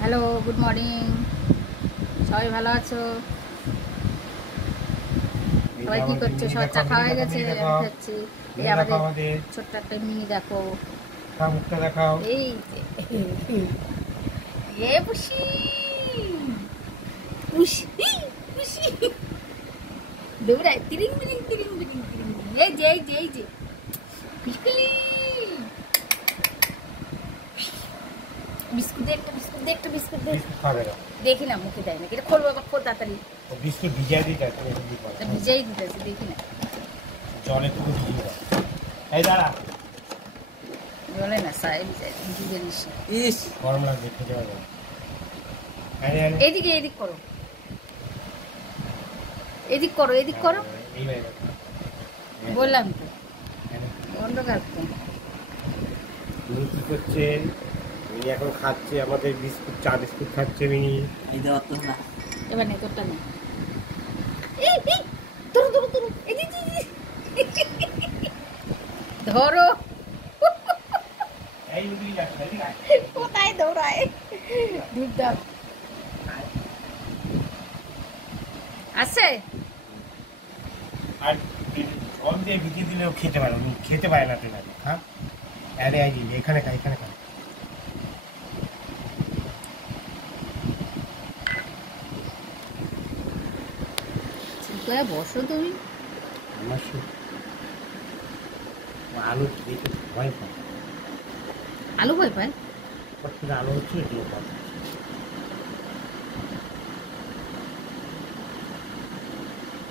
Hello, good morning. সবাই ভালো আছো? সবাই কি করছো? সবার চা খাওয়া হয়ে গেছে? আমি খাচ্ছি। এই আমাদের ছোট্ট একটা মিনি দেখো, মুখটা দেখাও। এই এ পুষি পুষি পুষি দৌড়ায় তিরিং বিরিং তিরিং বিরিং তিরিং বিরিং। এই যে পিকলি বিস্কুট দে, একটা বিস্কুট দে। দেখি না, মুখে দেয় না, এটা খোল বাবা, খোল তাড়াতাড়ি। বিস্কুট ভিজাই দিতে ভিজাই দিতেছি, দেখি না জলে একটু ভিজিয়ে দাও। এই দাঁড়া, জলে না, সাই ভিজে নিস। ইস গরম লাগবে, খেতে পারবে না। এদিক করো, এদিক করো। বললাম তো বন্ধ কাটতো। মিনি কি করছেন? মিনি এখন খাচ্ছে আমাদের বিস্কুট, চা বিস্কুট খাচ্ছে মিনি। এবার নে, তোরটা নে। ধরো, কোথায় দৌড়ায় ধূপধাপ আছে। আর জল দিয়ে ভিজিয়ে দিলেও খেতে পারে, উনি খেতে পারে না তুই। হ্যাঁ, আরে এখানে খা, এখানে খা। বসো তুমি। আলু দেখে ভয় পায়। আলু ভয় পায়? আলু হচ্ছে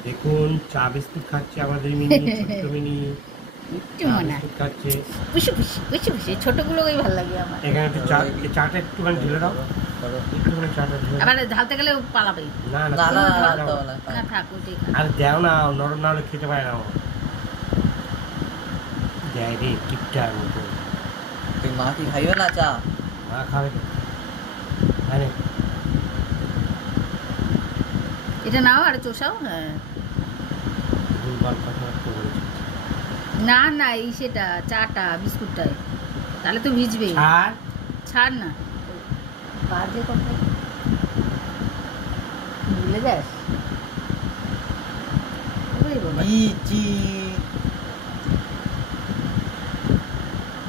দেখুন, চা বিস্কুট খাচ্ছে আমাদের মিনি, ছোট্ট মিনি খাচ্ছে। ছোটগুলো ভালো লাগে আমার। এখানে একটু চাটা একটুখানি ঢেলে দাও, একটুখানি চাটা ঢেলে দাও। আবার ঢালতে গেলে পালাবে। না না, থাক ওইটাই খা। আর দেও না, নরম না হলে খেতে পারে না। দেয় রে টিপটার মতো। তুই মা কি খাইবে না চা? মা খাবে তো। আরে এটা নাও আর চোষাও। হ্যাঁ, ভুলভাল কথাবার্তা বলেছি। না এই সেটা চাটা বিস্কুটটায়, তাহলে তো ভিজবে। ছাড় না, বাজে কথা ভুলে যাস।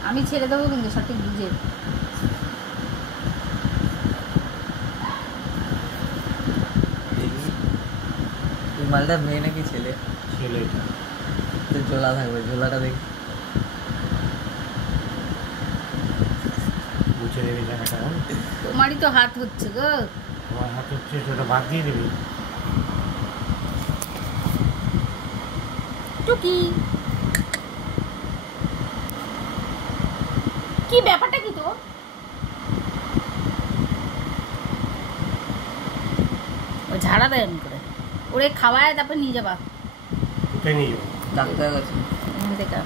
আমি ছেড়ে দেবো কিন্তু সঠিক বুঝে। মালটা মেয়ে নাকি ছেলে? ছেলে। তো ঝোলা থাকবে, ঝোলাটা দেখি। মুছে দেবে জায়গাটা। তোমারই তো হাত হচ্ছে গো। তোমার হাত হচ্ছে, সেটা বাদ দিয়ে দেবে। টুকি কি ব্যাপারটা কি তো? ও ঝাড়া দেয় এমন করে, ওরে খাওয়ায় তারপর নিয়ে যাবা। কোথায় নিয়ে যাবো? ডাক্তার কাছে। এখান থেকে